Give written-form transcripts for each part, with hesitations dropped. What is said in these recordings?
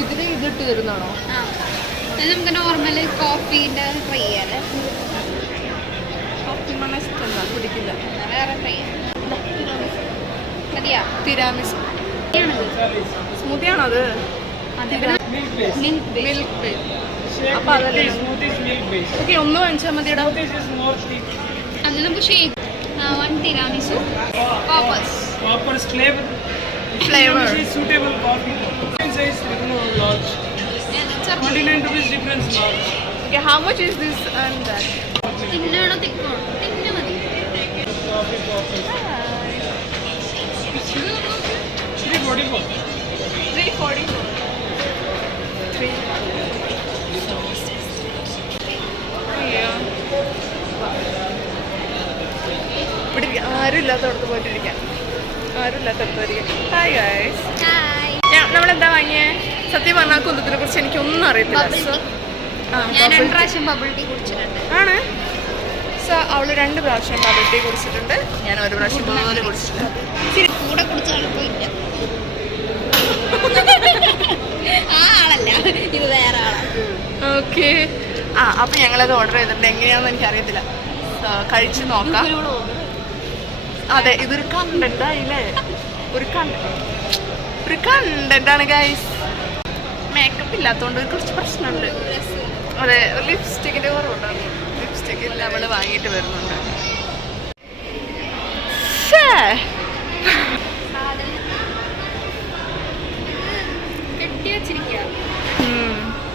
ഇതിന് ഇതിട്ട് തരുന്നാണോ? നമുക്ക് നോർമൽ കോഫീൻ്റെ ട്രൈ ചെയ്യാല്ലേ. കോഫി മണ ഇഷ്ടമല്ല, കുടിക്കില്ല. വേറെ ട്രൈ മതിയാ. തിരാമിസ് സ്മൂത്തി ആണോ അത്? Milk base. അപ്പൊ അതല്ലേ ഓക്കെ, ഒന്ന് വാങ്ങിച്ചാൽ മതിയുടെ. അത് നമുക്ക് shake. One tiramisu Poppers flavor is suitable coffee. Size large. 29 rupees difference large. Okay, how much is this and that? തിന്നാണോ തിക്കോ? തിന്ന മതി. Coffee poppers. 344. 344. ഇവിടെ ആരും ഇല്ലാത്തടത്ത് പോയിട്ടിരിക്കാം. ആരും ഇല്ലാത്തടത്ത് വരിക. Hi guys. നമ്മളെന്താ വാങ്ങിയേ? സത്യം പറഞ്ഞാൽ കുന്തത്തിനെ കുറിച്ച് എനിക്കൊന്നും അറിയത്തില്ല. ഞാൻ 2 പ്രാവശ്യം ബബിൾ ടീ കുടിച്ചിട്ടുണ്ട്. ആണ്. സോ അവള് 2 പ്രാവശ്യം ബബിൾ ടീ കുടിച്ചിട്ടുണ്ട്. ഞാൻ 1 പ്രാവശ്യം പോലെ കുടിച്ചിട്ടുണ്ട്. കൂടെ കുടിച്ച കുഴപ്പമില്ല. ആ ആളല്ല, ഇത് വേറെ ആളാണ്. ഓക്കെ. അപ്പൊ ഞങ്ങളത് ഓർഡർ ചെയ്തിട്ടുണ്ട്. എങ്ങനെയാണെന്ന് എനിക്കറിയത്തില്ല. കഴിച്ച് നോക്കാം. അതെ, ഇതൊരു കണ്ടന്റ് ആയില്ലേ? ഒരു കണ്ടന്റ് ആണ് ഗൈസ്. മേക്കപ്പ് ഇല്ലാത്തതുകൊണ്ട് കുറച്ച് പ്രശ്നമുണ്ട്. അതെ, ലിപ്സ്റ്റിക്കിന്റെ കുറവുണ്ടാണ്. ലിപ്സ്റ്റിക്കിൽ നമ്മൾ വാങ്ങിയിട്ട് വരുന്നുണ്ട്.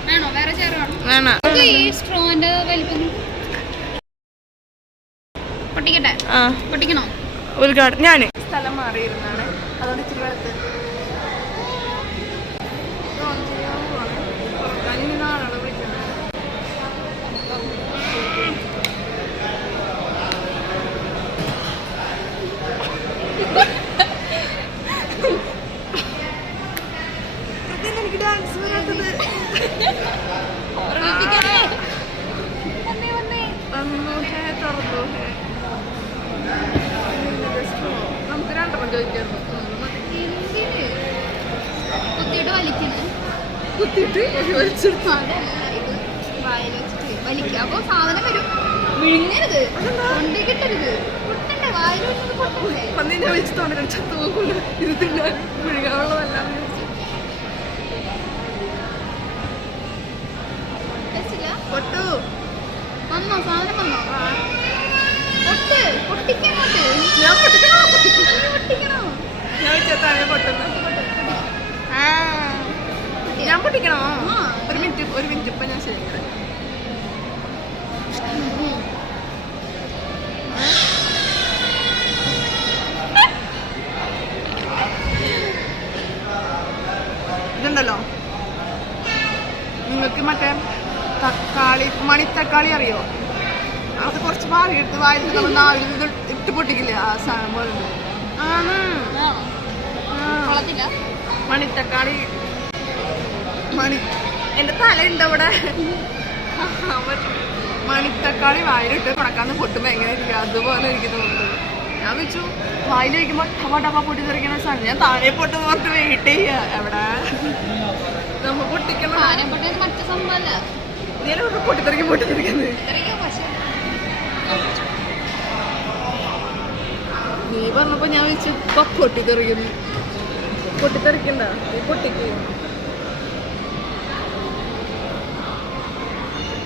വേണോ? വേറെ ചേർക്കണോ? വേണം. ഈ സ്ട്രോന്റെ വലിപ്പം പൊട്ടിക്കട്ടെ? പൊട്ടിക്കണോ? ഉദ്ഘാടനം ഞാൻ സ്ഥലം മാറിയിരുന്നാണ്. അതുകൊണ്ട് ഇച്ചിരി വെള്ളത്തിൽ ആളാണ് വിളിക്കുന്നത്. എനിക്ക് ഡാൻസ് വരാത്തത്. നമുക്ക് 2 ചോദിക്കായിരുന്നു. കുത്തിയിട്ട് വലിക്കണേ. കുത്തിയിട്ട് വലിച്ചെടുത്തു. വലിക്കുക. അപ്പൊ സാധനം വരും. വിഴുങ്ങരുത്, തൊണ്ടേ കിട്ടരുത്. പൊട്ടണ്ടേ? വായിൽ പൊട്ടണ്ടേ? പന്നിനെ വെച്ച് തൊണ്ട ചത്തു പോകൂല. ഇത് തിന്നാൻ വിഴുകാനുള്ളതല്ല. പൊട്ടു വന്നോ? സാധനം വന്നോ? പൊട്ട്. പൊട്ടിക്കണോട്ട്. ഞാൻ പൊട്ടിക്കണോ? പൊട്ടിക്കണോ? ഞാൻ വെച്ചാൽ പൊട്ടുന്നത്. ഞാൻ പൊട്ടിക്കണോ? ഒരു മിനിറ്റ് ഇപ്പൊ ഞാൻ ശരിയാക്കാം. ഇതുണ്ടല്ലോ, നിങ്ങൾക്ക് മറ്റേ മണിത്തക്കാളി അറിയോ? അത് കുറച്ച് ഭാഗം എടുത്ത് വായിൽ നമ്മൾ നാവിൽ ഇട്ട് പൊട്ടിക്കില്ലേ? ആ സാധനം പോലെ മണിത്തക്കാളി. എന്റെ തലയുണ്ട് അവിടെ. മണിത്തക്കാളി വായിലിട്ട് കുടക്കാന്ന് പൊട്ടുമ്പോ എങ്ങനെ ഇരിക്കും? അതുപോലെ ഇരിക്കുന്നുണ്ട്. ഞാൻ വെച്ചു വായിൽ വയ്ക്കുമ്പോ ടപ്പ പൊട്ടി തെറിക്കുന്ന സാധനം. ഞാൻ താഴെ പൊട്ടെന്ന് പറഞ്ഞിട്ട് വെയിറ്റ് ചെയ്യാ. എവിടെ നമ്മ പൊട്ടിക്കണം? മറ്റു സംഭവല്ല. ഞാനവിടെ പൊട്ടിത്തെറിക്കുന്നത്. നീ പറഞ്ഞപ്പോ ഞാൻ വെച്ച് ഇപ്പൊ പൊട്ടിത്തെറിക്കുന്നു. പൊട്ടിത്തെറിക്കണ്ട, നീ പൊട്ടിക്ക്.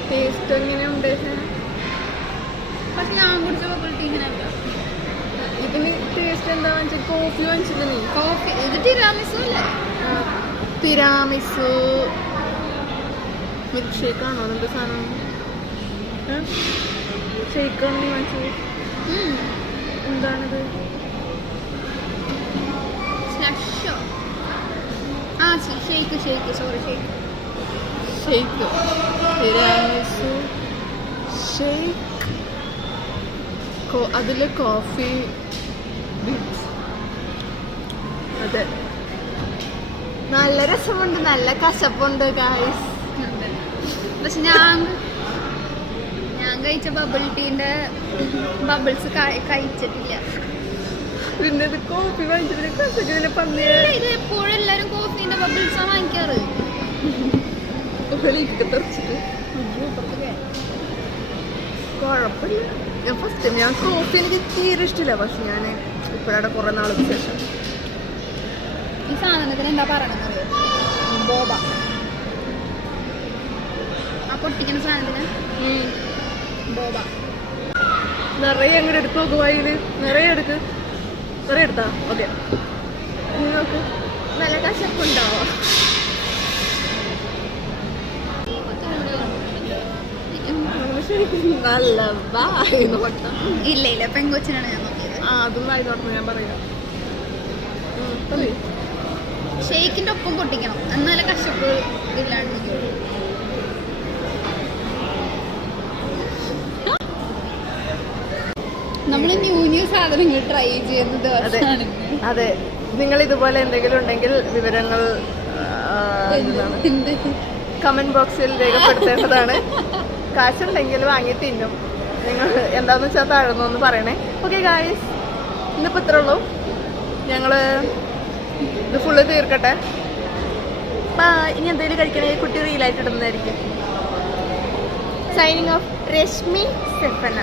ടേസ്റ്റ് എങ്ങനെയുണ്ട്? പക്ഷെ ഞാൻ കുടിച്ച ബബിൾ ടീ ഇങ്ങനെയല്ല. ഇതിന് ടേസ്റ്റ് എന്താ വെച്ചാൽ കോഫി വാങ്ങിച്ചില്ല നീ? കോഫി. ഇത് തിരാമിസു അല്ലേ? തിരാമിസു മിൽക്ക് ഷേക്ക് ആണോ? അതെന്താ സാധനം? ഷേക്കാണോ നീ വാങ്ങിച്ചത്? എന്താണിത്? Shake. Sorry, shake. Tiramisu shake. അതില് കോഫി ബീറ്റ്സ്. അതെ, നല്ല രസമുണ്ട്, നല്ല കശപ്പുണ്ട് ഗായ്സ്. പക്ഷെ ഞാൻ കഴിച്ച ബബിൾ ടീന്റെ ബബിൾസ് കഴിച്ചിട്ടില്ല. പിന്നെ ഇത് കോഫി വാങ്ങിച്ചിട്ട് പന്നിയെ ഇത് എപ്പോഴും എല്ലാരും കോഫീന്റെ ബബിൾസാ വാങ്ങിക്കാറ്. തെറിച്ചിട്ട് കുഴപ്പമില്ല. ഞാൻ കോഫി എനിക്ക് തീരെ ഇഷ്ടമില്ല. പക്ഷെ ഞാൻ ഇപ്പോഴാണ് കുറെ നാൾക്ക് ശേഷം. ഈ സാധനത്തിന് എന്താ പറയണെന്നറിയോ? ബോബ. ആ പൊട്ടിക്കുന്ന സാധനത്തിന് ബോബ. നിറയെ അങ്ങോട്ട് എടുത്ത് നോക്ക്. വായില് നിറയെ എടുക്ക്. നിറയെ എടുത്താ ഓക്കെ. നോക്ക് നല്ല കശപ്പുണ്ടോ? നല്ല വായി നോട്ടം. ഇല്ല ഇല്ല, പെങ്കൊച്ചിനാണ് ഞാൻ നോക്കിയത്. ആ അതും വായി നോട്ടം ഞാൻ പറയാം. ഷെയ്ക്കിന്റെ ഒപ്പം പൊട്ടിക്കണം, എന്നാലേ കശപ്പ് ഇതിലാണ്ട് നിൽക്കുള്ളൂ. നമ്മള് ന്യൂ സാധനങ്ങൾ ട്രൈ ചെയ്യുന്ന ദിവസമാണ്. അതെ, നിങ്ങൾ ഇതുപോലെ എന്തെങ്കിലും ഉണ്ടെങ്കിൽ വിവരങ്ങൾ കമന്റ് ബോക്സിൽ രേഖപ്പെടുത്തേണ്ടതാണ്. കാശുണ്ടെങ്കിൽ വാങ്ങി തിന്നും. നിങ്ങൾ എന്താന്ന് വെച്ചാൽ താഴ്ന്നൊന്ന് പറയണേ. ഓക്കെ ഗായ്സ്, ഇന്നിപ്പോൾ ഇത്രേ ഉള്ളൂ. ഞങ്ങൾ ഇത് ഫുള്ള് തീർക്കട്ടെ. ഇനി എന്തെങ്കിലും കഴിക്കണമെങ്കിൽ കുട്ടി റീലായിട്ട് ഇടുന്നതായിരിക്കും. Signing off Rashmi സ്റ്റെഫന.